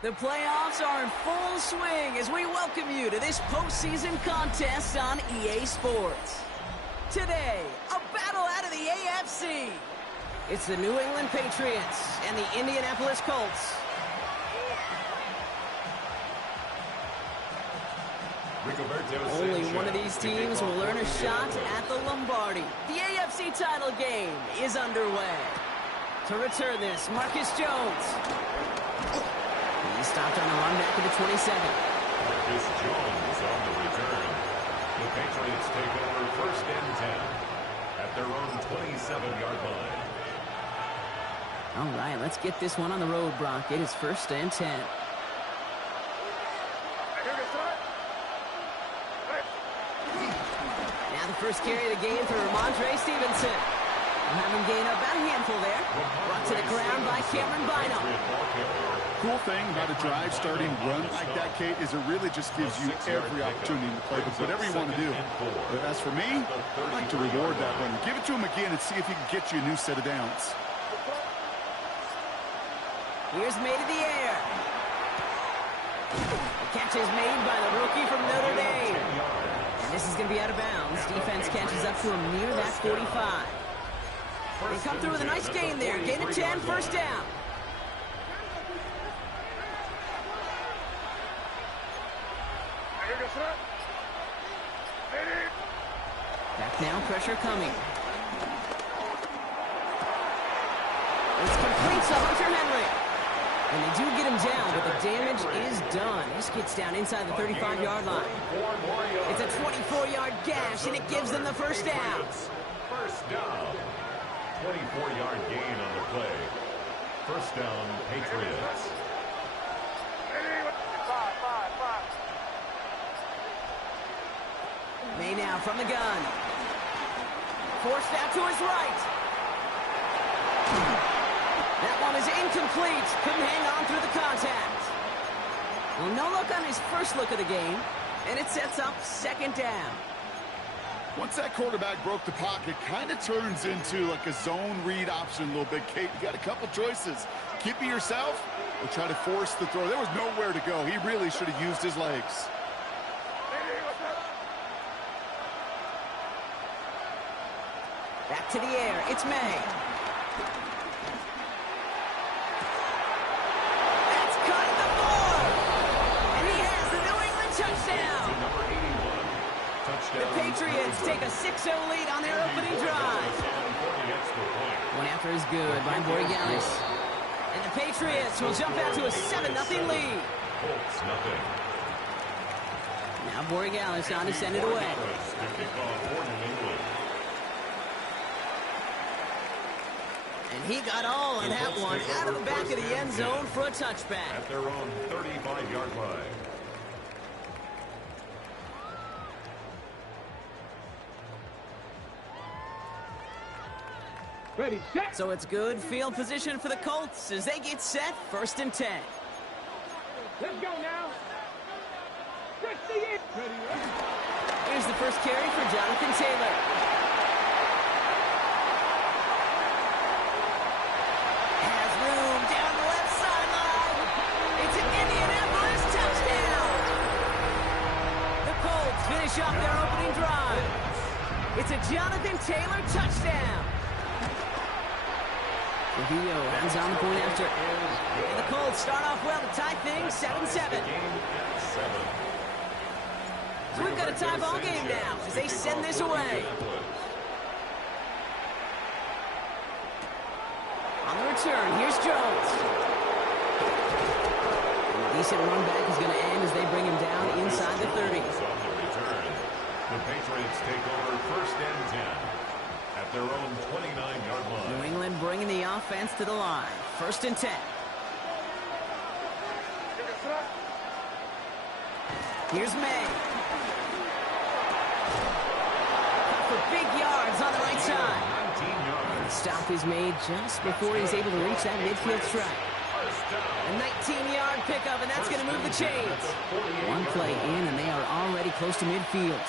The playoffs are in full swing as we welcome you to this postseason contest on EA Sports. Today, a battle out of the AFC. It's the New England Patriots and the Indianapolis Colts. Only one of these teams will earn a shot at the Lombardi. The AFC title game is underway. To return this, Marcus Jones. He stopped on a run back at the 27. Marcus Jones on the return. The Patriots take over 1st and 10 at their own 27-yard line. All right, let's get this one on the road, Brock. It is 1st and 10. Now the first carry of the game for Ramondre Stevenson. We'll have him gain about a handful there. Brought to the ground by Cameron Bynum. Cool thing about a drive starting run like that, Kate, is it really just gives you every opportunity to play with whatever you want to do. But as for me, I'd like to reward that runner. Give it to him again and see if he can get you a new set of downs. Here's made in the air. The catch is made by the rookie from Notre Dame. And this is going to be out of bounds. Defense catches up to him near that 45. They come through with a nice gain there. Gain of 10, 1st down. Back now, pressure coming. It's complete to Hunter Henry. And they do get him down, but the damage is done. This gets down inside the 35-yard line. It's a 24-yard gash, and it gives them the 1st down. 1st down. 24-yard gain on the play. 1st down, Patriots. May now from the gun. Forced out to his right. That one is incomplete. Couldn't hang on through the contact. Well, no look on his first look of the game, and it sets up 2nd down. Once that quarterback broke the pocket, kind of turns into like a zone read option a little bit, Kate. You got a couple choices. Keep it yourself or try to force the throw. There was nowhere to go. He really should have used his legs. Back to the air. It's May. That's cut the 4. And he has the New England touchdown. The Patriots take a 6-0 lead on their opening drive. One after is good by Borregales. And the Patriots will jump out to a 7-0 lead. Now Borregales on to send it away. And he got all of that one out of the back of the end zone for a touchback. At their own 35-yard line. Ready, set. So it's good field position for the Colts as they get set 1st and 10. Let's go now. Let's see it. Ready, ready. Here's the first carry for Jonathan Taylor. Has room down the left sideline. It's an Indianapolis touchdown. The Colts finish off their opening drive. It's a Jonathan Taylor touchdown. Trujillo hands on the point after. And the Colts start off well to tie things 7-7. So we've got a tie ball game now as they send this away. On the return, here's Jones. And a decent run back is going to end as they bring him down inside the 30. On the return, the Patriots take over 1st and 10 at their own 29-yard line. New England bringing the offense to the line. 1st and 10. Here's May. Cut for big yards on the right side. 19 yards. The stop is made just before he's able to reach that midfield strike. A 19-yard pickup, and that's going to move the chains. One play in, and they are already close to midfield.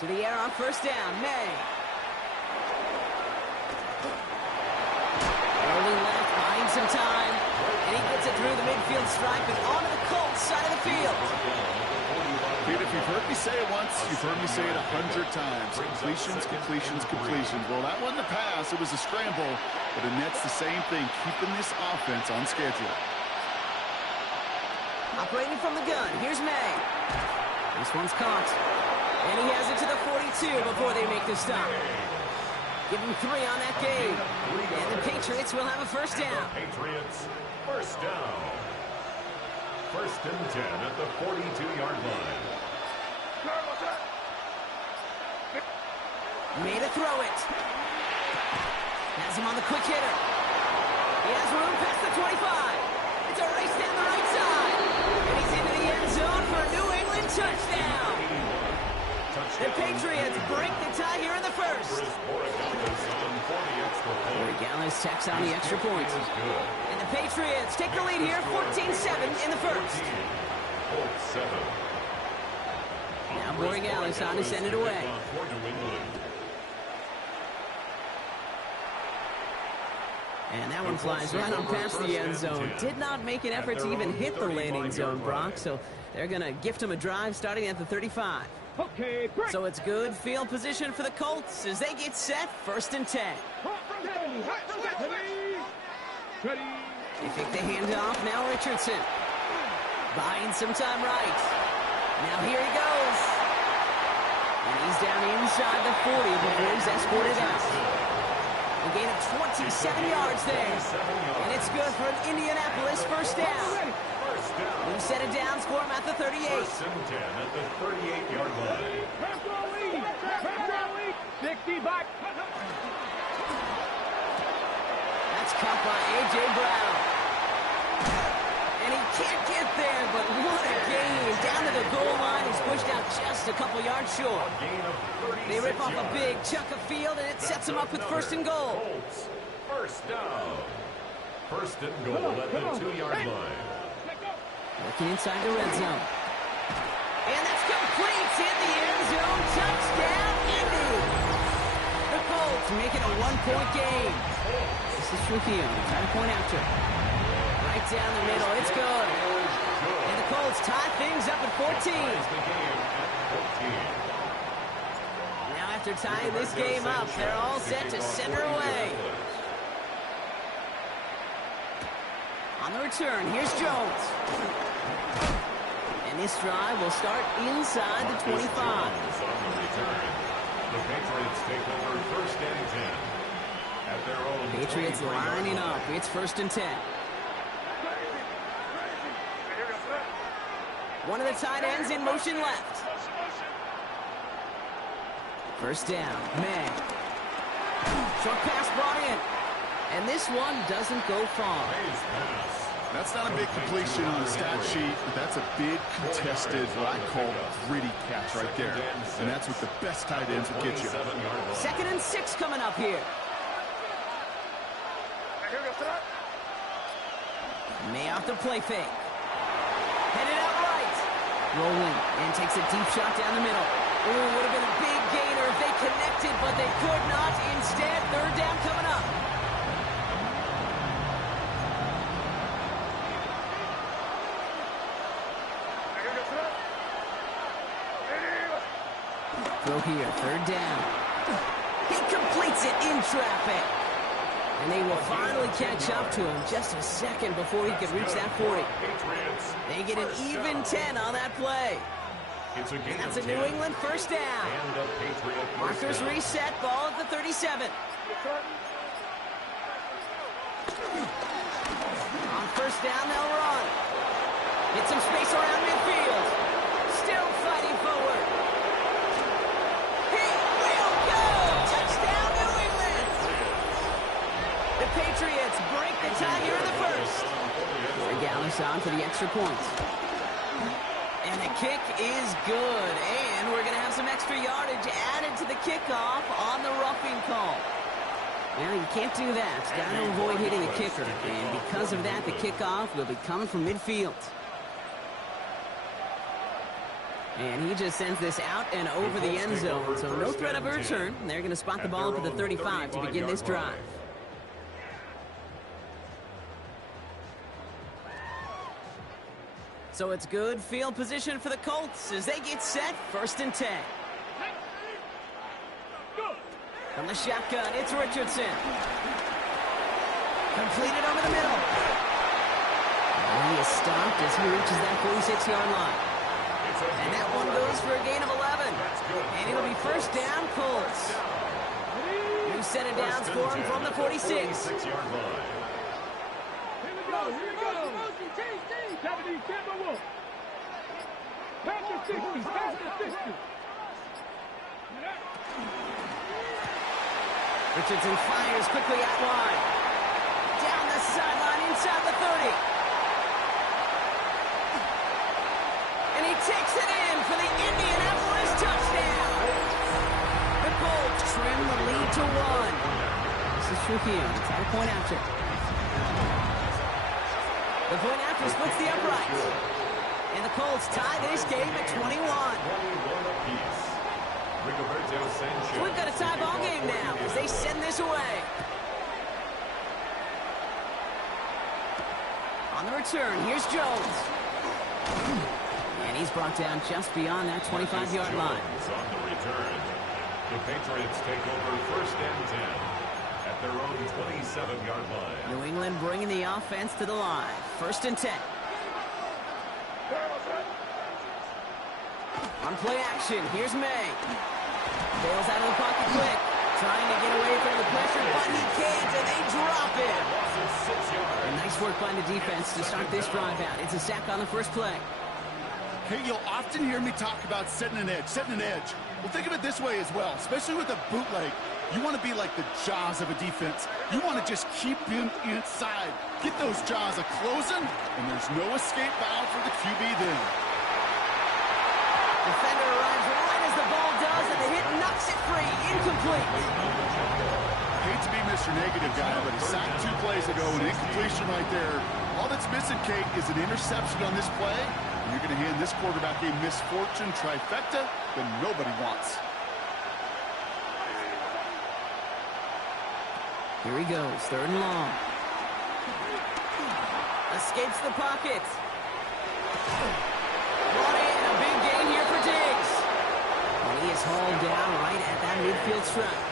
To the air on 1st down, May. Rolling left, some time. And he gets it through the midfield stripe and onto the Colts side of the field. Dude, if you've heard me say it once, you've heard me say it 100 times. Completions, completions, completions. Well, that wasn't a pass. It was a scramble. But the net's the same thing, keeping this offense on schedule. Operating from the gun, here's May. This one's caught. And he has it to the 42 before they make the stop. Give him 3 on that game. And the Patriots will have a first down. Patriots, first down. First and 10 at the 42-yard line. Made a throw it. Has him on the quick hitter. He has room past the 25. It's a race down the right side. And he's into the end zone for a New England touchdown. The Patriots break the tie here in the first. Borregales checks on the extra point. And the Patriots take the lead here, 14-7 in the first. Now Borregales on to send it away. And that one flies right on past the end zone. Did not make an effort to even hit the landing zone, Brock. So they're going to gift him a drive starting at the 35. Okay, break. So it's good field position for the Colts as they get set, first and 10. Ready. They take the handoff, now Richardson. Buying some time right. Now here he goes. And he's down inside the 40 before he's escorted out. A gain of 27 yards there. And it's good for an Indianapolis first down. We've set it down, score him at the 38. First and 10 at the 38-yard line. 60 back. That's caught by A.J. Brown. And he can't get there, but what a gain. Down to the goal line, he's pushed out just a couple yards short. They rip off a big chunk of field, and it sets him up with first and goal. First down. First and goal at the 2-yard line. Looking inside the red zone. And that's complete in the end zone. Touchdown, Indy. The Colts make it a 1-point game. This is Trujillo. Try to point after. Right down the middle. It's good. And the Colts tie things up at 14. Now after tying this game up, they're all set to send her away. On the return, here's Jones. And this drive will start inside the 25. The Patriots take over first and 10 at their own. Patriots lining up. It's first and 10. One of the tight ends in motion left. First down, May. Short pass brought in. And this one doesn't go far. That's not a big completion on the stat sheet, but that's a big contested, what I call gritty catch right there. And that's what the best tight ends will get you. 2nd and 6 coming up here. May off the play fake. Headed out right. Rolling and takes a deep shot down the middle. Ooh, would have been a big gainer if they connected, but they could not. Instead, 3rd down coming up. Throw here, 3rd down. He completes it in traffic. And they will finally catch up to him just a second before he could reach that 40. They get an even 10 on that play. And that's a New England first down. Markers reset, ball at the 37. On first down, they'll run. Get some space around midfield. Still fighting forward. He will go! Touchdown, New England! The Patriots break the tie here in the first. Borregales on for the extra point. And the kick is good. And we're going to have some extra yardage added to the kickoff on the roughing call. Well, you can't do that. Got to avoid hitting a kicker. And because of that, the kickoff will be coming from midfield. And he just sends this out and over the end zone. So no threat of a return. They're going to spot the ball up at the 35 to begin this drive. So it's good field position for the Colts as they get set, 1st and 10. From the shotgun, it's Richardson. Completed over the middle. And he is stopped as he reaches that 46-yard line. And that one goes for a gain of 11. And it'll be 1st down, Colts. New set of downs for him from the 46. 46-yard line. Here we go. 70, Tampa Wolf. Pass the 60, pass the 60. Richardson fires quickly out wide. Down the sideline inside the 30. And he takes it in for the Indianapolis touchdown. The Colts trim the lead to 1. This is Trujillo. It's at a point after. The point after splits the uprights. And the Colts tie this game at 21. 21 apiece. Rigoberto Sanchez. We've got a tie ball game now as they send this away. On the return, here's Jones. And he's brought down just beyond that 25-yard line. On the return, the Patriots take over 1st and 10 at their own 27-yard line. New England bringing the offense to the line. 1st and 10. On play action, here's May. Bails out of the pocket quick. Trying to get away from the pressure, but he can't, and they drop it. And nice work by the defense to start this drive out. It's a sack on the first play. Hey, you'll often hear me talk about setting an edge, Well, think of it this way as well, especially with a bootleg. You want to be like the jaws of a defense. You want to just keep him inside. Get those jaws a-closing, and there's no escape valve for the QB then. Defender arrives right as the ball does, and the hit knocks it free. Incomplete. Hate to be Mr. Negative guy, but he sacked 2 plays ago, an incompletion right there. All that's missing, Kate, is an interception on this play. And you're going to hand this quarterback a misfortune trifecta that nobody wants. Here he goes, 3rd and long. Escapes the pocket. Brought in, a big gain here for Diggs. And he is hauled down right at that midfield stripe.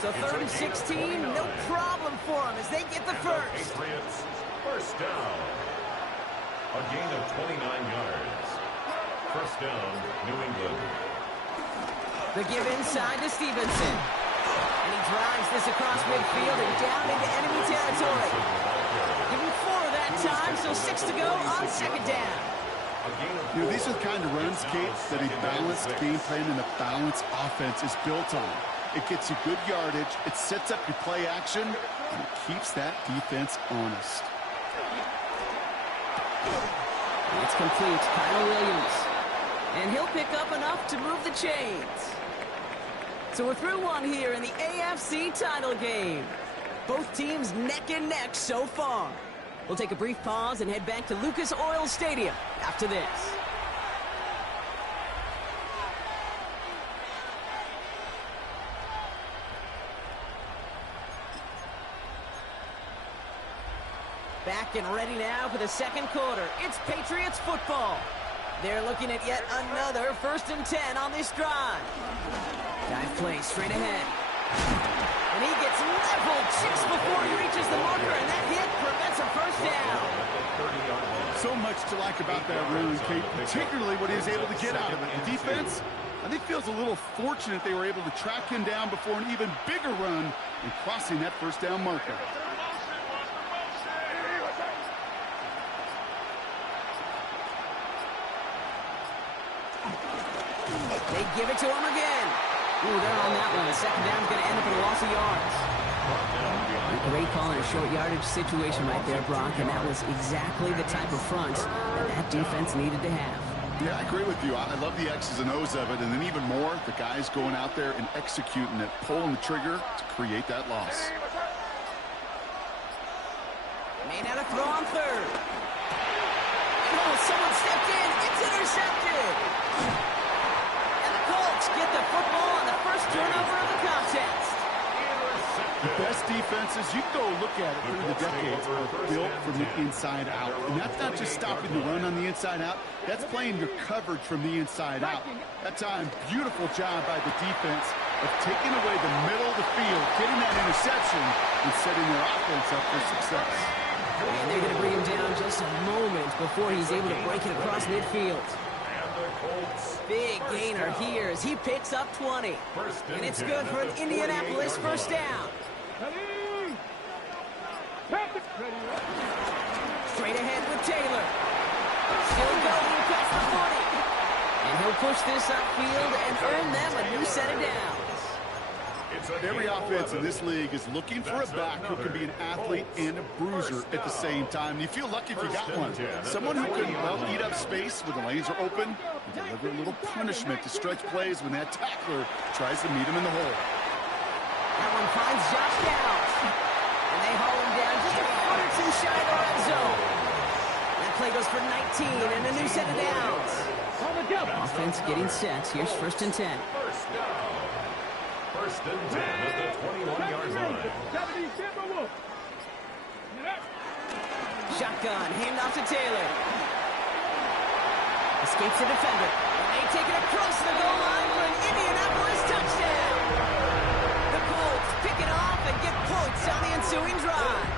So 3rd and 16, no problem for him as they get the first. Patriots, 1st down. A gain of 29 yards. 1st down, New England. The give inside to Stevenson. And he drives this across midfield and down into enemy territory. Give him 4 that time, so 6 to go on 2nd down. You know, these are the kind of runs, Kate, that a balanced game plan and a balanced offense is built on. It gets you good yardage, it sets up your play action, and it keeps that defense honest. It's complete, Kyle Williams. And he'll pick up enough to move the chains. So we're through one here in the AFC title game. Both teams neck and neck so far. We'll take a brief pause and head back to Lucas Oil Stadium after this. Back and ready now for the 2nd quarter. It's Patriots football. They're looking at yet another 1st and 10 on this drive. Dive play straight ahead. And he gets leveled just before he reaches the marker, and that hit prevents a 1st down. So much to like about that run, Kate, particularly what he was able to get out of it. The defense, I think, feels a little fortunate they were able to track him down before an even bigger run and crossing that 1st down marker. They give it to him again. Ooh, they're on that one. The 2nd down's going to end up in a loss of yards. A great call in a short yardage situation right there, Brock, and that was exactly the type of front that defense needed to have. Yeah, I agree with you. I love the X's and O's of it, and then even more, the guys going out there and executing it, pulling the trigger to create that loss. Made out a throw on 3rd. Oh, someone stepped in. It's intercepted. And the Colts get the football on the first turnover of the contest. The best defenses, you can go look at it through the decades, are built from the inside out. And that's not just stopping the run on the inside out. That's playing your coverage from the inside out. That time, beautiful job by the defense of taking away the middle of the field, getting that interception, and setting their offense up for success. And they're going to bring him down just a moment before he's able to break it across midfield. Big gainer here as he picks up 20. And it's good for an Indianapolis first down. Straight ahead with Taylor. Still going past the 40. And he'll push this upfield and earn them a new set of downs. Every offense in this league is looking for a back who can be an athlete and a bruiser at the same time. You feel lucky if you got one. Someone who can, well, eat up space when the lanes are open and deliver a little punishment to stretch plays when that tackler tries to meet him in the hole. That one finds Josh Downs. And they haul him down just a foot or two shy of the red zone. That play goes for 19 and a new set of downs. Offense getting set. Here's 1st and 10. First and 10 at the 21-yard line. Shotgun, handoff to Taylor. Escapes the defender. And they take it across the goal line for an Indianapolis touchdown. The Colts pick it off and get points on the ensuing drive.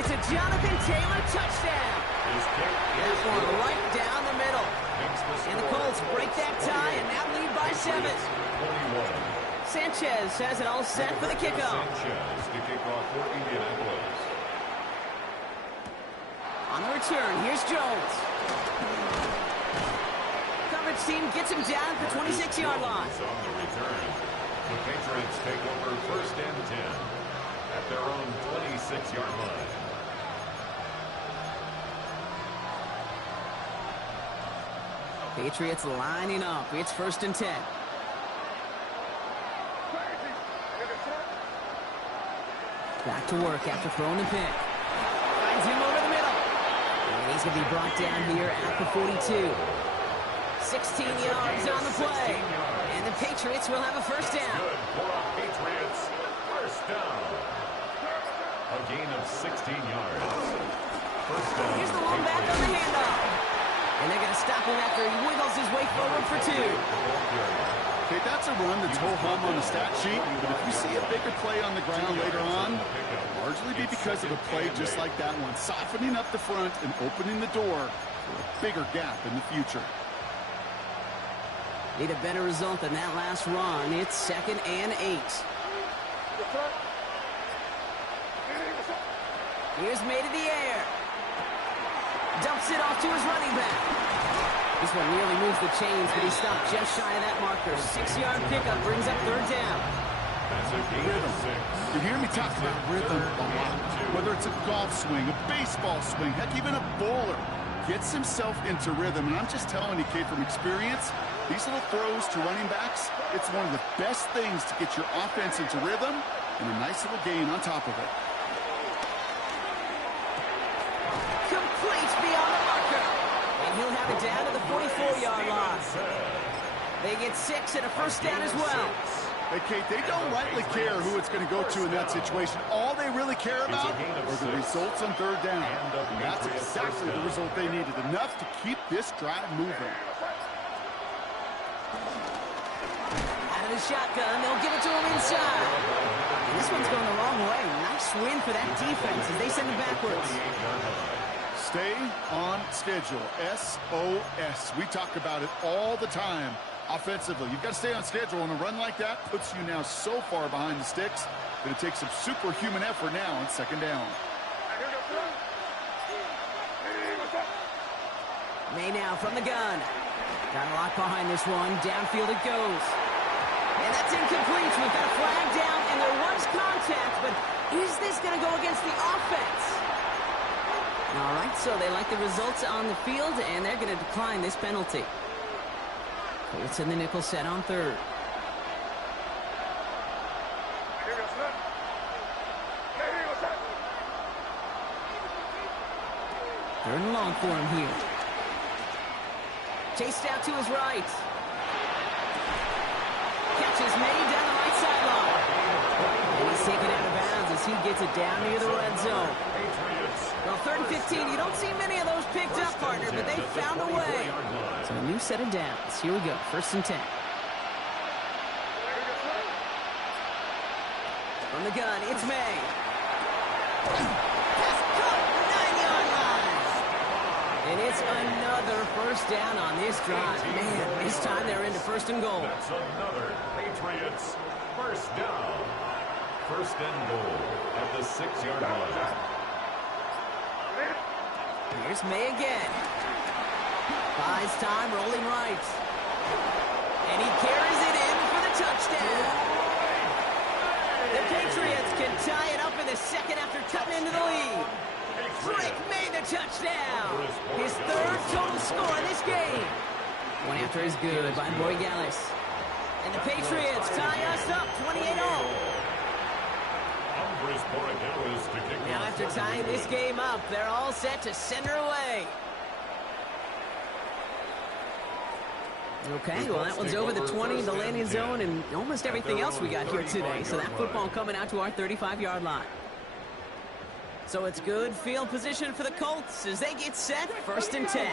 It's a Jonathan Taylor touchdown. That one right down the middle. And the Colts break that tie and now lead by 7. Sanchez has it all set for the kickoff. Sanchez to kick off for Indianapolis. On the return, here's Jones. Coverage team gets him down at the 26-yard line. On the return, the Patriots take over 1st and 10 at their own 26-yard line. Patriots lining up. It's 1st and 10. Back to work after throwing the pick. Finds him over the middle. And he's going to be brought down here at the 42. 16 yards on the play. And the Patriots will have a first down. Good for a Patriots first down. A gain of 16 yards. First down. Here's the one back on the handoff. And they're going to stop him after he wiggles his way forward for 2. Okay, that's a run that's ho-hum on the stat sheet, but if you see a bigger play on the ground later on, it'll largely be because of a play just like that one, softening up the front and opening the door for a bigger gap in the future. Need a better result than that last run. It's 2nd and 8. Here's made in the air. Dumps it off to his running back. This one nearly moves the chains, but he stopped just shy of that marker. 6-yard pickup brings up 3rd down. That's a gain of 6. You hear me talk about rhythm a lot. Whether it's a golf swing, a baseball swing, heck, even a bowler gets himself into rhythm. And I'm just telling you, kid, from experience, these little throws to running backs, it's one of the best things to get your offense into rhythm and a nice little gain on top of it. Complete beyond the marker. And he'll have it down to the 44-yard line. They get 6 and a first down as well. Hey, Kate, they don't rightly care who it's going to go to in that situation. All they really care about are the results on 3rd down. And that's exactly the result they needed, enough to keep this drive moving. Out of the shotgun, they'll give it to him inside. And this one's going the wrong way. Nice win for that defense as they send it backwards. Stay on schedule. SOS. We talk about it all the time offensively. You've got to stay on schedule, and a run like that puts you now so far behind the sticks that it takes some superhuman effort now on 2nd down. May now from the gun. Got a lot behind this one. Downfield it goes. And that's incomplete. We've got a flag down, and there was contact, but is this going to go against the offense? All right, so they like the results on the field, and they're going to decline this penalty. Colts in the nickel set on 3rd. Third and long for him here. Chased out to his right. Catches made down the right sideline. And he's taken out he gets it down near the red zone. Patriots. Well, 3rd and 15, you don't see many of those picked up, partner, but they found a way. So a new set of downs. Here we go, 1st and 10. From the gun, it's May. Pass caught, 9-yard line. And it's another 1st down on this drive. Man, this time they're into 1st and goal. That's another Patriots 1st down. 1st and goal at the 6-yard line. Here's May again. Buys time, rolling right. And he carries it in for the touchdown. The Patriots can tie it up in the 2nd after cutting into the lead. Drake made the touchdown. His 3rd total score in this game. One after is good by Borregales. And the Patriots tie us up 28-0. Now after tying this game up, they're all set to send her away. Okay, well that one's over the 20, the landing zone, and almost everything else we got here today. So that football coming out to our 35-yard line. So it's good field position for the Colts as they get set, 1st and 10.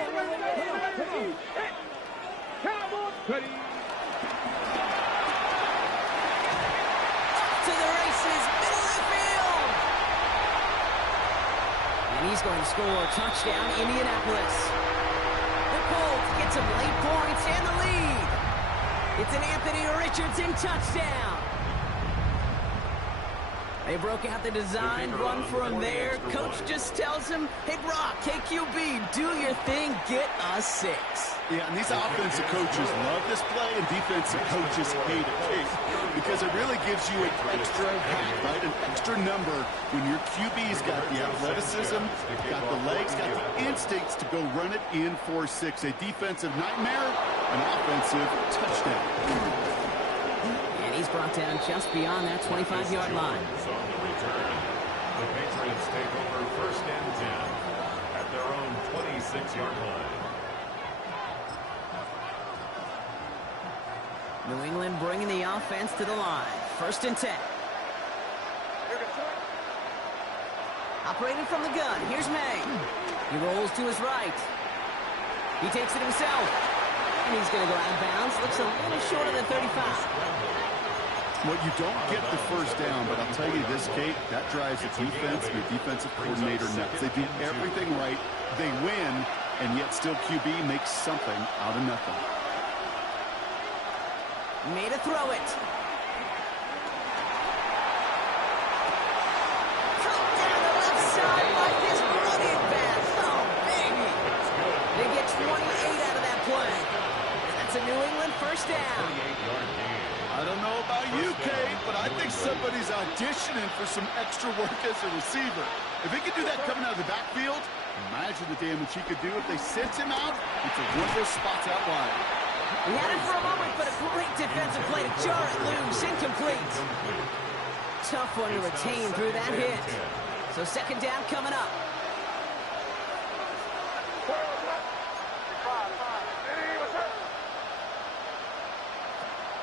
To the races, middle of the field. And he's going to score a touchdown, Indianapolis. The Colts get some late points and the lead. It's an Anthony Richardson touchdown. They broke out the design run for him there. Coach just tells him, hey, Brock, KQB, do your thing, get us 6. Yeah, and these offensive coaches love this play, and defensive coaches hate it, because it really gives you an extra hack, right? An extra number when your QB's got the athleticism, got the legs, got the instincts to go run it in for 6. A defensive nightmare, an offensive touchdown. And he's brought down just beyond that 25-yard line. On the return, the Patriots take over 1st and 10 at their own 26-yard line. New England bringing the offense to the line. 1st and 10. Operating from the gun. Here's May. He rolls to his right. He takes it himself. And he's going to go out of bounds. Looks a little short of the 35. Well, you don't get the 1st down, but I'll tell you this, Kate, that drives the defense and the defensive coordinator nuts. They do everything right. They win, and yet still QB makes something out of nothing. Made a throw it. Throw down the left side like this. Brilliant pass. Oh, baby. They get 28 out of that play. That's a New England 1st down. I don't know about you, Kate, but I think somebody's auditioning for some extra work as a receiver. If he could do that coming out of the backfield, imagine the damage he could do if they sent him out into one of those spots out wide. He had it for a moment, but a great defensive play to jar it loose. Incomplete. Tough one to retain through that hit. So 2nd down coming up.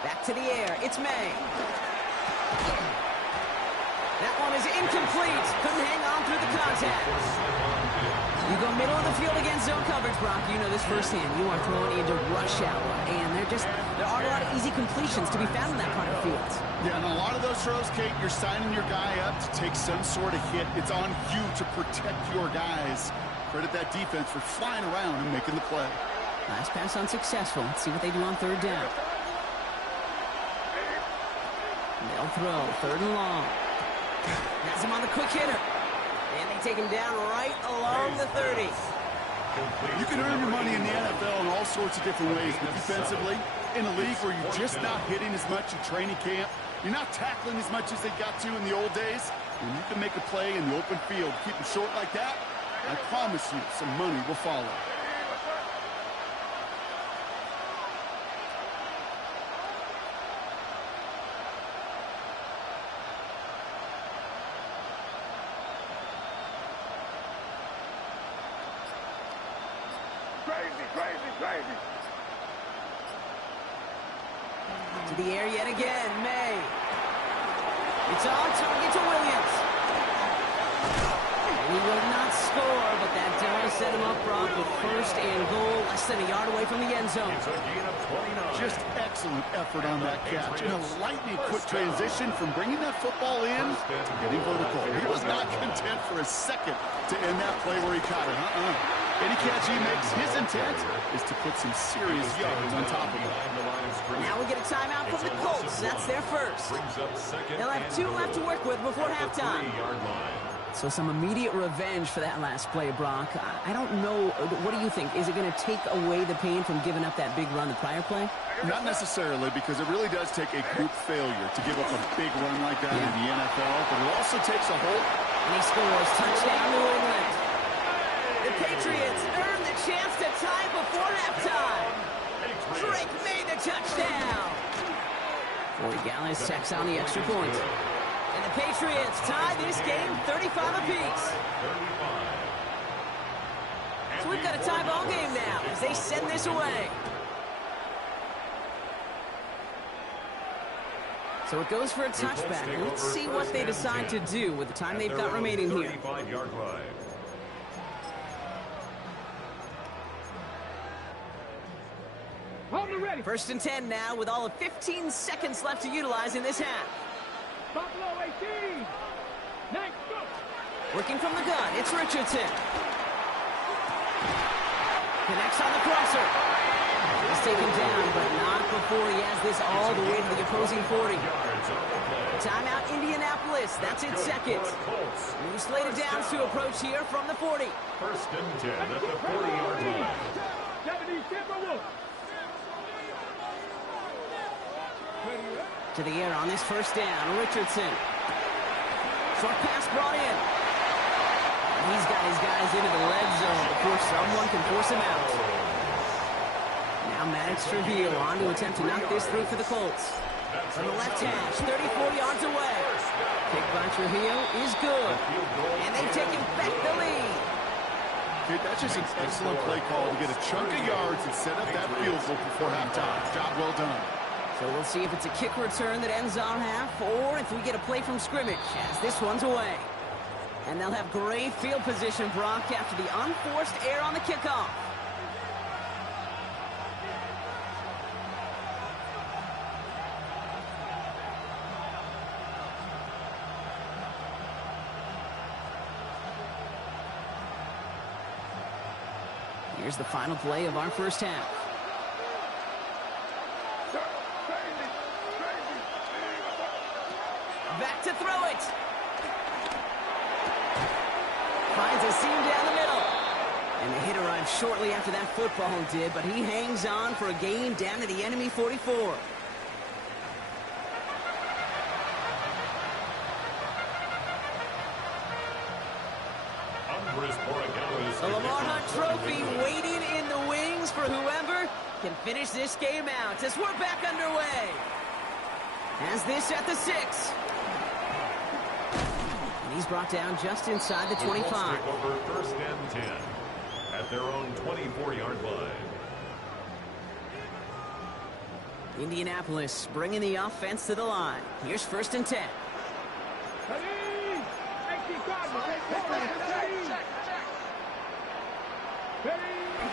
Back to the air. It's May. That one is incomplete. Couldn't hang on through the contact. You go middle of the field against zone coverage, Brock. You know this firsthand. You are throwing into rush hour, and there aren't a lot of easy completions to be found in that part of the field. Yeah, and a lot of those throws, Kate, you're signing your guy up to take some sort of hit. It's on you to protect your guys. Credit that defense for flying around and making the play. Last pass unsuccessful. Let's see what they do on 3rd down. They'll throw. 3rd and long. Has him on the quick hitter. And they take him down right along the 30. You can earn your money in the NFL in all sorts of different ways, but defensively, in a league where you're just not hitting as much in training camp, you're not tackling as much as they got to in the old days, when you can make a play in the open field, keep it short like that, I promise you some money will follow. Crazy. To the air yet again, May. It's on target to Williams. He will not score, but that does set him up, Brock, with first and goal, less than a yard away from the end zone. It's a gain of 29. Just excellent effort on that catch. And a lightning quick transition from bringing that football in to getting vertical. He was not content for a second to end that play where he caught it. Any catch he makes, his intent is to put some serious yards on top of it. Now we get a timeout from the Colts. That's their first. They'll have 2 left to work with before halftime. So some immediate revenge for that last play, Brock. I don't know. What do you think? Is it going to take away the pain from giving up that big run the prior play? Not necessarily, because it really does take a group failure to give up a big run like that in the NFL, but it also takes a whole... And he scores. Touchdown, New England. The Patriots earn the chance to tie before halftime. Drake made the touchdown. Corey Gallis checks on the extra point. And the Patriots tie this game 35 apiece. So we've got a tie ball game now as they send this away. So it goes for a touchback. Let's see what they decide to do with the time they've got remaining here. First and 10 now with all of 15 seconds left to utilize in this half. Buffalo 18. Nice go. Working from the gun, it's Richardson. Connects on the crosser. He's taken down, but not before he has this all the way to the opposing 40. Timeout Indianapolis, that's its second. New slated downs to approach here from the 40. First and 10 at the 40-yard line. To the air on this first down, Richardson. Short pass brought in. He's got his guys into the lead zone before someone can force him out. Now Maddox Trujillo on to attempt to knock this through for the Colts. From the left hash, 34 yards away. Kick by Trujillo is good. And they've taken back the lead. Dude, that's just an excellent play call to get a chunk of yards and set up that field goal before halftime. Job well done. So we'll see if it's a kick return that ends on half or if we get a play from scrimmage as this one's away. And they'll have great field position, Brock, after the unforced error on the kickoff. Here's the final play of our first half. Back to throw it. Finds a seam down the middle. And the hit arrived shortly after that football did, but he hangs on for a gain down to the enemy 44. The Lamar Hunt Trophy waiting in the wings for whoever can finish this game out as we're back underway. Has this at the 6. And he's brought down just inside the 25. Take over first and 10 at their own 24-yard line. Indianapolis bringing the offense to the line. Here's first and 10.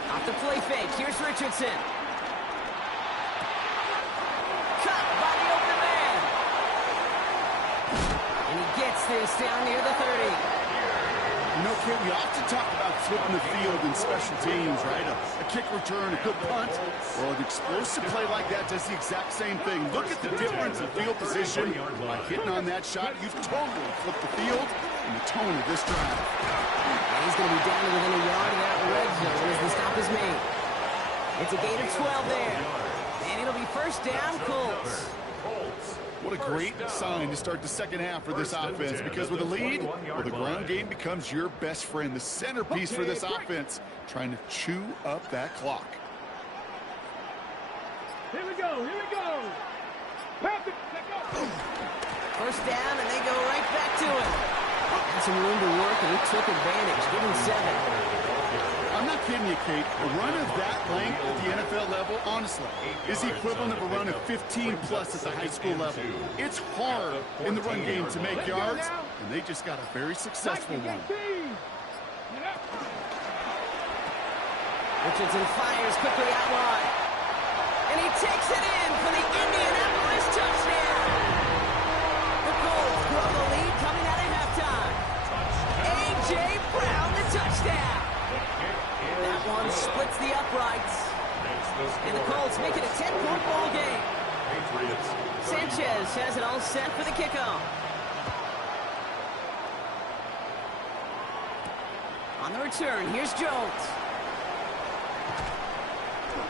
Off the play fake. Here's Richardson. Cut by the open man. And he gets this down near the 30. You know, Kid, we often talk about flipping the field in special teams, right? A kick return, a good punt. Well, an explosive play like that does the exact same thing. Look at the difference in field position. By hitting on that shot, you've totally flipped the field and the tone of this drive. And he's going to be down to within a yard of that red zone as the stop is made. It's a gain of 12 there. And it'll be first down, Colts. What a great sign to start the second half for this offense, because with a lead, well, the ground game becomes your best friend, the centerpiece for this offense, trying to chew up that clock. Here we go, here we go. First down, and they go right back to it. Had some room to work, and he took advantage. Give him 7. I'm not kidding you, Kate. A run of that length at the NFL level, honestly, is the equivalent of a run of 15-plus at the high school level. It's hard in the run game to make yards, and they just got a very successful one. Richardson fires quickly out wide. And he takes it in for the Indianapolis touchdown. The Colts grow the lead coming out of halftime. A.J. Brown, the touchdown. That one splits the uprights. And the Colts make it a 10-point ball game. Sanchez has it all set for the kickoff. On the return, here's Jones.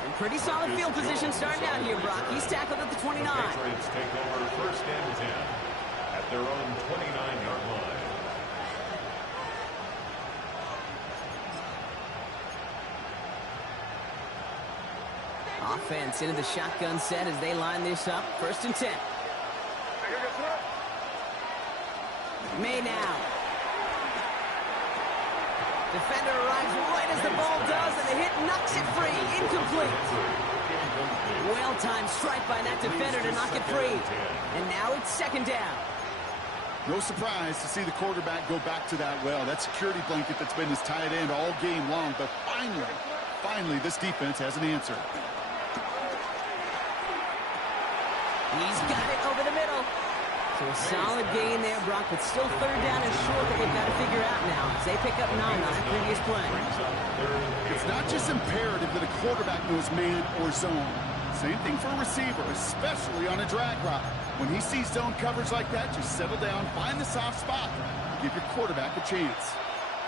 And pretty solid field position starting out here, Brock. He's tackled at the 29. The Patriots take over first and 10 at their own 29-yard line. Offense into the shotgun set as they line this up. First and 10. May now. Defender arrives right as the ball does, and the hit knocks it free. Incomplete. Well-timed strike by that defender to knock it free. And now it's second down. No surprise to see the quarterback go back to that well. That security blanket that's been his tight end all game long. But finally, this defense has an answer. He's got it over the middle. So a solid gain there, Brock, but still third down and short that they've got to figure out now as they pick up 9 on that previous play. It's not just imperative that a quarterback knows man or zone. Same thing for a receiver, especially on a drag route. When he sees zone coverage like that, just settle down, find the soft spot, and give your quarterback a chance.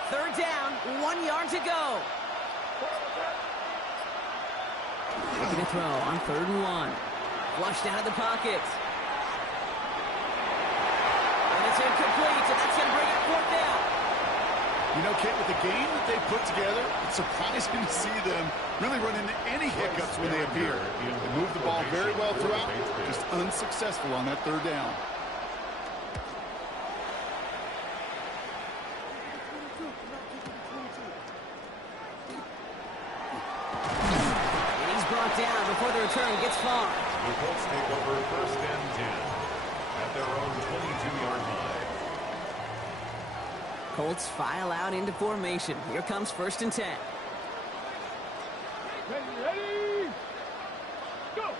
Third down, 1 yard to go. Looking to throw on 3rd and 1. Flushed out of the pocket. And it's incomplete, and that's going to bring up 4th down. You know, Kate, with the game that they put together, it's surprising to see them really run into any hiccups when they appear. They move the ball very well throughout, just unsuccessful on that 3rd down. And he's brought down before the return gets far. The Colts take over first and 10 at their own 22-yard line. Colts file out into formation. Here comes 1st and 10. Ready, go!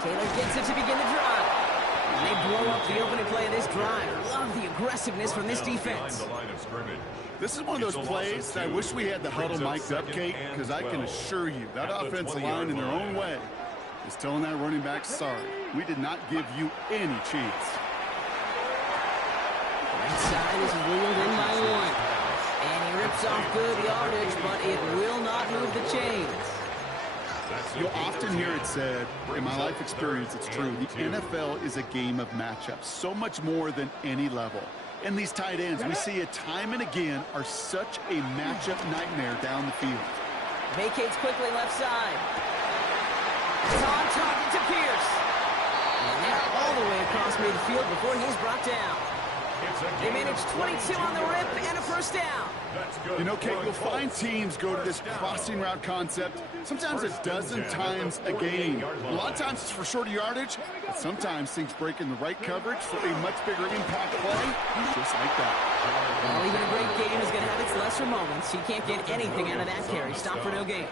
Taylor gets it to begin the drive. And they blow up the opening play of this drive. Love the aggressiveness from this defense. The line of scrimmage. This is one of those plays that I wish we had the huddle mic'd up, Kate, because I can assure you that offensive line in their own way is telling that running back, sorry, we did not give you any chance. Right side is wheeled in by 1. And he rips off good yardage, but it will not move the chains. You'll often hear it said, in my life experience, it's true, the NFL is a game of matchups, so much more than any level. And these tight ends, we see it time and again, are such a matchup nightmare down the field. Vacates quickly left side. It's on target to Pierce. And they're all the way across midfield before he's brought down. They manage 22 on the rip and a first down. You know, Kate, you'll find teams go to this crossing route concept sometimes a dozen times a game. A lot of times it's for shorter yardage, but sometimes things break in the right coverage for a much bigger impact play, just like that. Well, even a great game is going to have its lesser moments. You can't get anything out of that carry. Stop for no gain.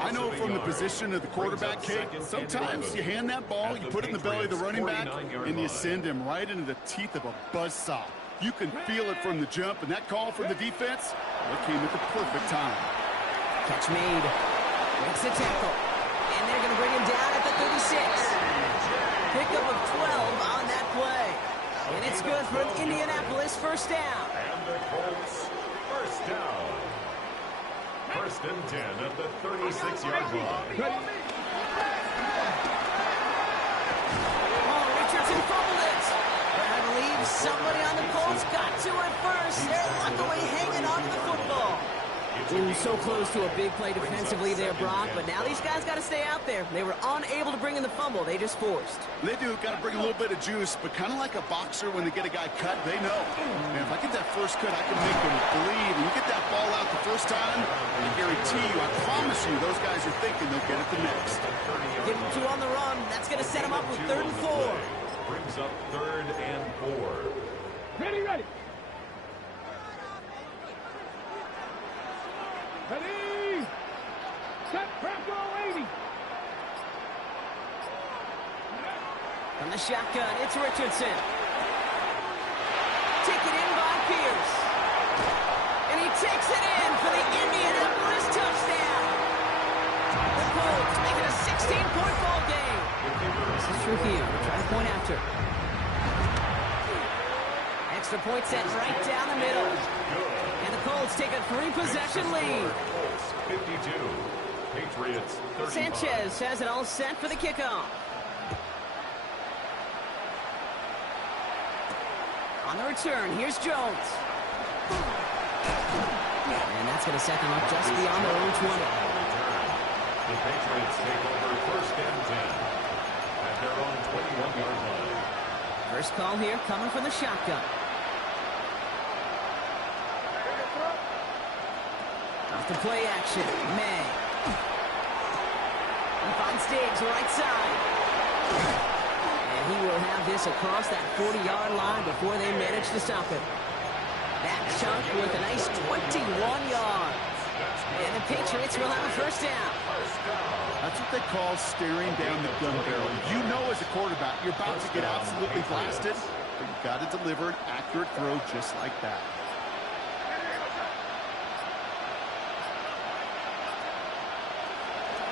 I know from the position of the quarterback, Kate, sometimes you hand that ball, you put it in the belly of the running back, and you send him right into the teeth of a buzzsaw. You can feel it from the jump, and that call from the defense, that came at the perfect time. Catch made. Makes the tackle. And they're going to bring him down at the 36. Pickup of 12 on that play. And it's good for an Indianapolis first down. And the Colts first down. First and 10 at the 36-yard line. Oh, Richardson fumbled it. But I believe somebody on the Colts got to it first. They're luckily hanging on to the football. Ooh, so close to a big play defensively there, Brock, but now these guys got to stay out there. They were unable to bring in the fumble. They just forced. They do. Got to bring a little bit of juice, but kind of like a boxer when they get a guy cut, they know. Man, if I get that first cut, I can make him bleed. And you get that ball out the first time, I guarantee you, I promise you, those guys are thinking they'll get it the next. Give them 2 on the run. That's going to set them up with 3rd and 4. Brings up 3rd and 4. Ready, ready. Ready, Set Bravo 80. From the shotgun, it's Richardson. Taken in by Pierce. And he takes it in for the Indianapolis touchdown. The Colts make it a 16-point ball game. This is Trujillo. Try to point after. Extra point set right down the middle. And the Colts take a 3-possession lead. 52. Patriots 35. Sanchez has it all set for the kickoff. On the return, here's Jones. And that's going to set them up just beyond their own 20. The Patriots take over first and 10 at their own 21-yard line. First call here coming from the shotgun. Off the play action, May. He finds Diggs right side. And he will have this across that 40-yard line before they manage to stop it. That chunk with a nice 21 yards. And the Patriots will have a first down. That's what they call staring down the gun barrel. You know as a quarterback, you're about to get absolutely blasted, but you've got to deliver an accurate throw just like that.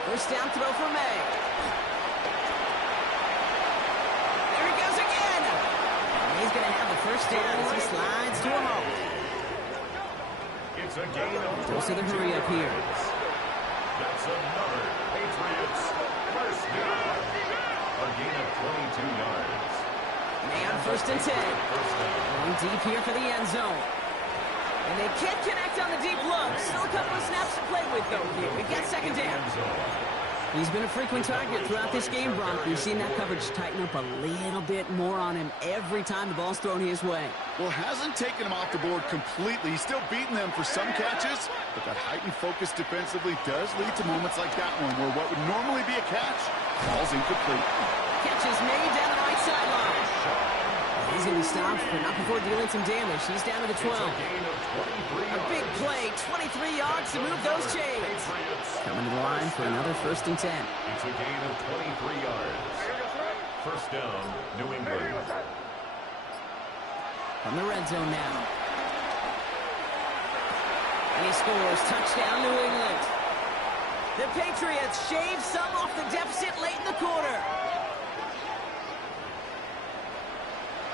First down throw for May. There he goes again. And he's going to have the first down as he slides to a halt. It's a gain of Goes to the hurry up here. That's another Patriots first down. A gain of 22 yards. May on first and 10. Going deep here for the end zone. And they can't connect on the deep look. Still a couple of snaps to play with, though, here. We've got second down. He's been a frequent target throughout this game, Brock. We've seen that coverage tighten up a little bit more on him every time the ball's thrown his way. Well, hasn't taken him off the board completely. He's still beating them for some catches, but that heightened focus defensively does lead to moments like that one, where what would normally be a catch falls incomplete. Catch is made down the right sideline. He's going to be stopped, but not before dealing some damage. He's down to the 12. A big play, 23 yards to move those chains. Coming to the line for another first and 10. It's a gain of 23 yards. First down, New England. From the red zone now. And he scores. Touchdown, New England. The Patriots shave some off the deficit late in the quarter.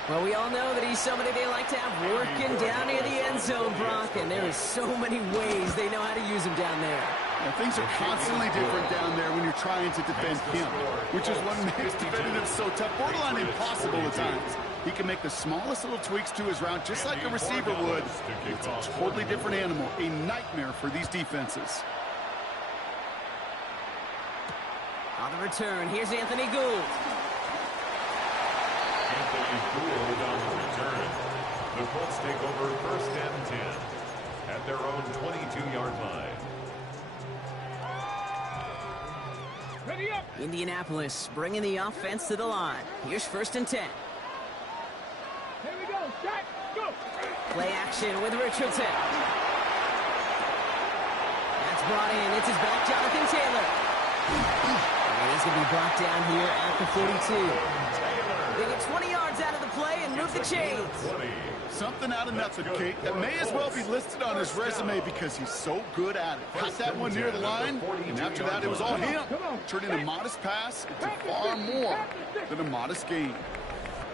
Well, we all know that he's somebody they like to have working down near the end zone, Brock, and there is so many ways they know how to use him down there. Yeah, things are constantly different down there when you're trying to defend him, which is what makes defending him so tough, borderline impossible at times. He can make the smallest little tweaks to his route, just like a receiver would. It's a totally different animal, a nightmare for these defenses. On the return, here's Anthony Gould. Anthony Gould on the return. The Colts take over first and 10 at their own 22-yard line. Ready up. Indianapolis bringing the offense to the line. Here's first and 10. Here we go. Set. Go. Play action with Richardson. That's brought in. It's his back, Jonathan Taylor. And he's going to be brought down here at the 42. They get 20 yards out of the play and move the chains. Something out of nothing, Kate. That may as well be listed on his resume because he's so good at it. Got that one near the line, and after that it was all him. Turning a modest pass into far more than a modest gain.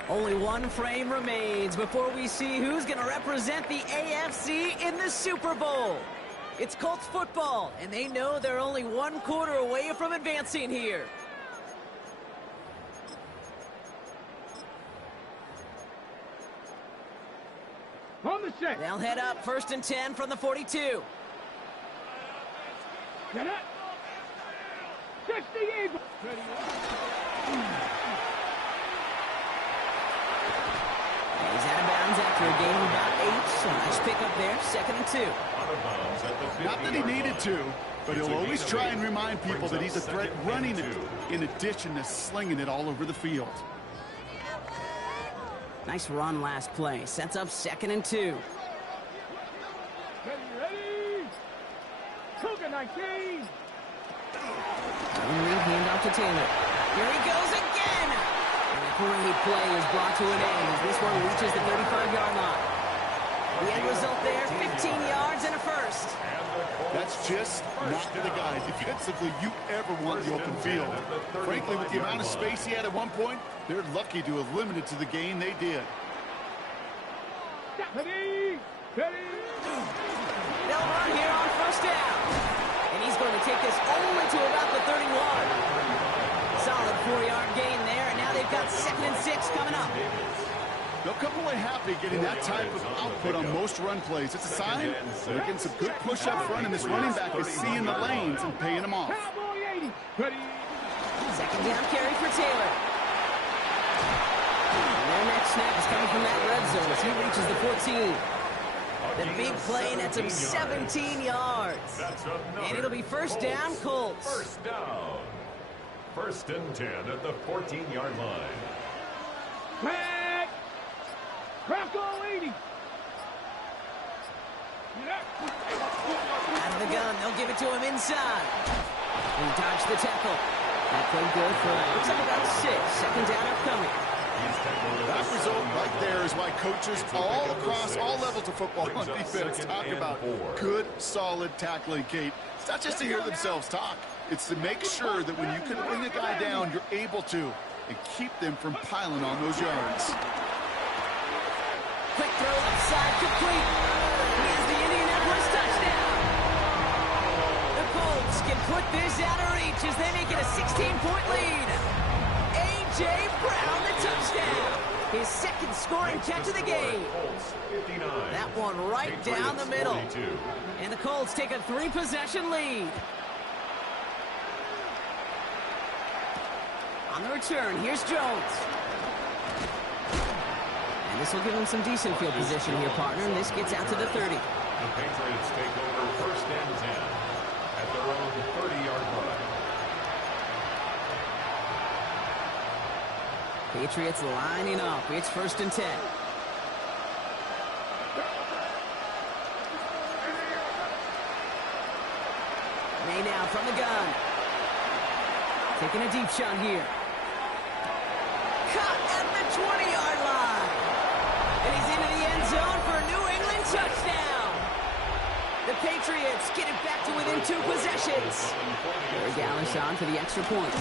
Only one frame remains before we see who's going to represent the AFC in the Super Bowl. It's Colts football, and they know they're only one quarter away from advancing here. On the set. They'll head up first and 10 from the 42. Get it. 60 Eagles. He's out of bounds after a gain of about 8. So nice pick up there. Second and 2. Not that he needed to, but he'll always try and remind people that he's a threat running it, in addition to slinging it all over the field. Nice run last play. Sets up second and 2. Ready, ready. Cougar 19. to Taylor. Here he goes again. And a great play is brought to an end as this one reaches the 35-yard line. The end result there, 15 yards and a first. That's just not the guy defensively you ever want in the open field. Frankly, with the amount of space he had at one point, they're lucky to have limited to the gain they did. Ready? Ready? They'll run here on first down. And he's going to take this only to about the 31. Solid 4-yard gain there, and now they've got 2nd and 6 coming up. They'll come away happy getting that type of output on most run plays. It's a sign they're getting some good push up front, and this running back is seeing the lanes and paying them off. Cowboy 80. Ready? 2nd down carry for Taylor. And their next snap is coming from that red zone as he reaches the 14. The big play nets him 17 yards. And it'll be first down, Colts. First down. 1st and 10 at the 14-yard line. Back. Bronco 80. Out of the gun, they'll give it to him inside. He dodged the tackle. That played good for, looks like about 6. 2nd down upcoming. That result right there is why coaches all across all levels of football and defense talk about good, solid tackling, Kate. It's not just to hear themselves talk. It's to make sure that when you can bring a guy down, you're able to, and keep them from piling on those yards. Quick throw upside, complete. He has the Indianapolis touchdown. The Colts can put this out of reach as they make it a 16-point lead. A.J. Brown, the touchdown. His 2nd scoring catch of the game. That one right down the middle. And the Colts take a 3-possession lead. On the return, here's Jones. And this will give him some decent field position here, partner, and this gets out to the 30. The Patriots take over 1st and 10 at their own 30-yard line. Patriots lining up. It's 1st and 10. May now from the gun. Taking a deep shot here. Caught at the 20-yard line. And he's into the end zone for a New England touchdown. The Patriots get it back to within 2 possessions. Gary Gallish on for the extra point.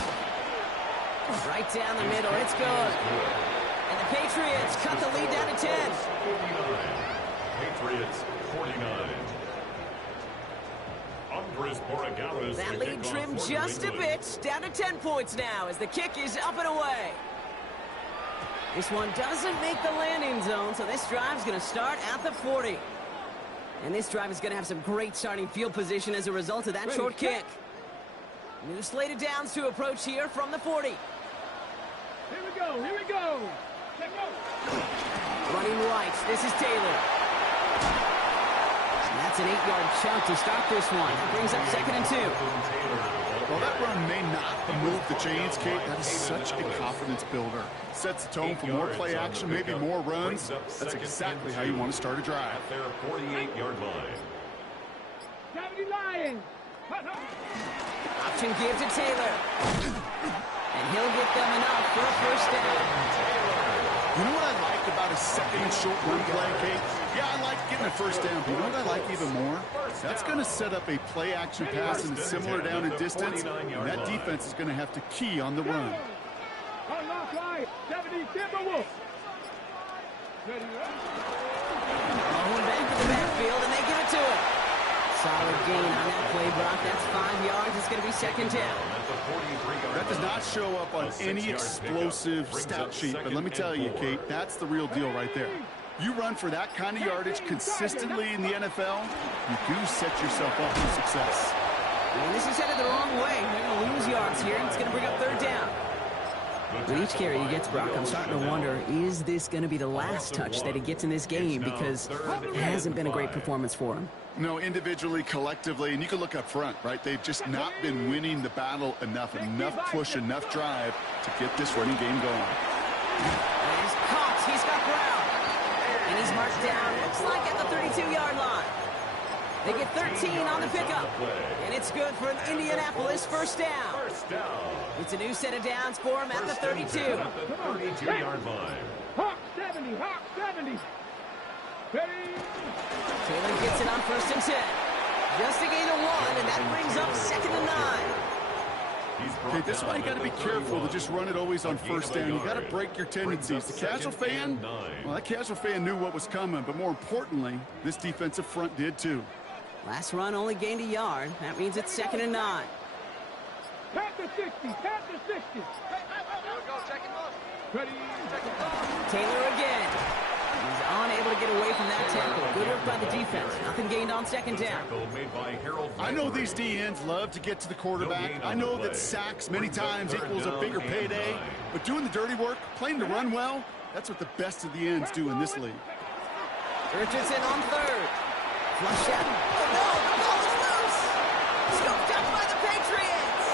Right down the middle, it's good. And the Patriots cut the lead down to 10. 49. Patriots 49. That lead trimmed just a bit, down to 10 points now as the kick is up and away. This one doesn't make the landing zone, so this drive's going to start at the 40. And this drive is going to have some great starting field position as a result of that short kick. New slate of downs to approach here from the 40. Here we go, here we go. Let's go. Running right, this is Taylor. And that's an 8-yard chunk to start this one. That brings up 2nd and 2. Well, that run may not move the chains, Kate. That is such a confidence builder. Sets the tone for more play action, maybe more runs. That's exactly how you want to start a drive. At their 48-yard line. 70 Lions. Option give to Taylor. And he'll get them enough for a first down. You know what I like about a 2nd and short run play, Kate? Yeah, I like getting a first down, but you know what I like even more? That's going to set up a play-action pass and similar down in distance, and that defense is going to have to key on the run. Unlock line. 70 Timberwolves. Ready, Going back to the backfield, and they give it to him. Solid gain on that play, Brock. That's 5 yards. It's going to be 2nd down. That does not show up on any explosive stat sheet, but let me tell you, Kate, that's the real deal right there. You run for that kind of yardage consistently in the NFL, you do set yourself up for success. And this is headed the wrong way. They're going to lose yards here, and it's going to bring up 3rd down. With each carry he gets, Brock, I'm starting to wonder, is this going to be the last touch that he gets in this game? Because it hasn't been a great performance for him. No, individually, collectively, and you can look up front, right? They've just not been winning the battle enough push, enough drive to get this running game going. And he's caught. He's got ground. And he's marked down, looks like at the 32-yard line. They get 13 on the pickup. And it's good for an Indianapolis first down. It's a new set of downs for him at the 32. 32-yard line. Hawk 70, Hawk 70. Ready? Taylor gets it on 1st and 10. Just a gain of 1, and that brings up 2nd and 9. Okay, this is why you got to be careful to just run it always on 1st down. You got to break your tendencies. The casual fan, well, that casual fan knew what was coming, but more importantly, this defensive front did too. Last run only gained a yard. That means it's 2nd and 9. Pat the 60, pat the 60. Ready? Taylor again. He's unable to get away from that tackle. Good work by the defense. Nothing gained on 2nd down. I know these DNs love to get to the quarterback. I know that sacks many times equals a bigger payday, but doing the dirty work, playing to run well, that's what the best of the ends do in this league. Richardson on 3rd. Flush out. Oh no, the ball is loose. Scooped up by the Patriots.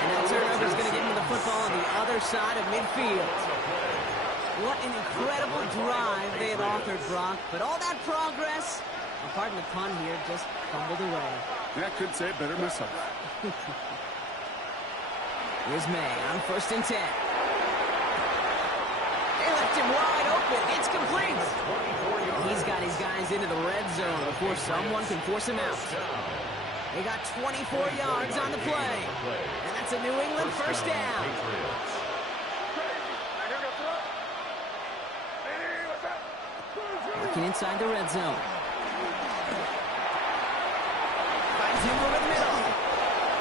And that turnover is going to get him the football on the other side of midfield. What an incredible drive they had authored, Brock. But all that progress, pardon the pun here, just fumbled away. Yeah, I couldn't say it better myself. Here's May on 1st and 10. They left him wide open. It's complete. He's got his guys into the red zone before someone can force him out. They got 24 yards on the play. And that's a New England first down. Working inside the red zone. Finds him over the middle.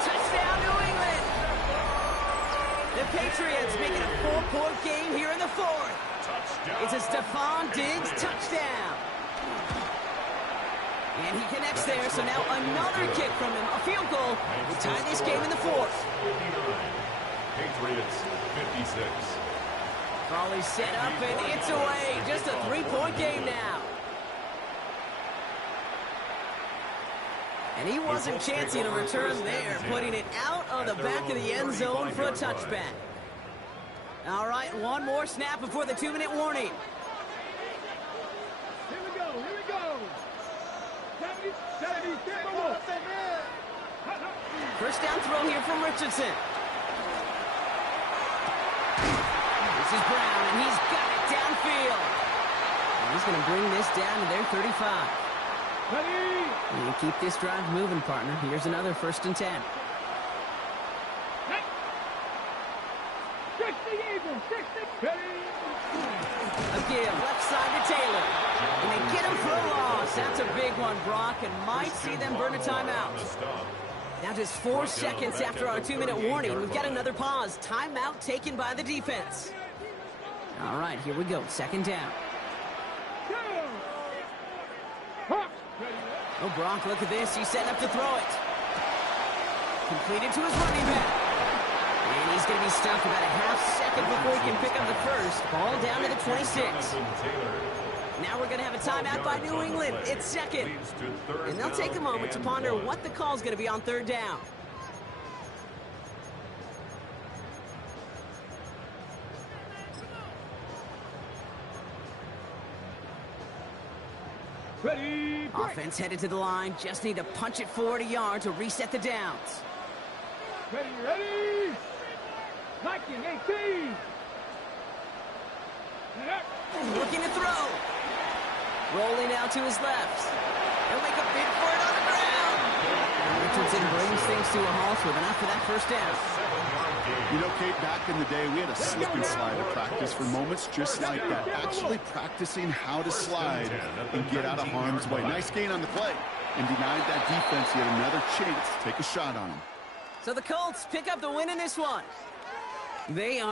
Touchdown, New England. The Patriots making a 4-point game here in the 4th. It's a Stephon Diggs touchdown. And he connects there, so now another kick from him. A field goal will tie this game in the 4th. Patriots 56. Crawley set up, and it's away. Just a 3-point game now. And he wasn't chancing a return there, putting it out of the back of the end zone for a touchback. All right, one more snap before the 2-minute warning. Here we go, here we go. 70, First down throw here from Richardson. This is Brown, and he's got it downfield. And he's going to bring this down to their 35. Ready? And keep this drive moving, partner. Here's another 1st and 10. 60, Eagles, 60. Ready? Again, left side to Taylor. And they get him for a loss. That's a big one, Brock, and might see them burn a timeout. Now just 4 seconds after our 2-minute warning, we've got another pause. Timeout taken by the defense. All right, here we go. 2nd down. Oh, Brock, look at this. He's setting up to throw it. Completed to his running back. And he's going to be stopped about a half second before he can pick up the first. Ball down to the 26. Now we're going to have a timeout by New England. It's 2nd. And they'll take a moment to ponder what the call is going to be on 3rd down. Ready? Offense headed to the line. Just need to punch it forward a yard to reset the downs. Ready, ready. 19, 18. Looking to throw. Rolling out to his left. He'll make a bid for it on the ground. Richardson brings things to a halt with enough for that first down. You know, Kate, back in the day, we had a slip and slide at practice for moments just like that. Actually practicing how to slide and get out of harm's way. Nice gain on the play. And denied that defense yet another chance to take a shot on him. So the Colts pick up the win in this one. They are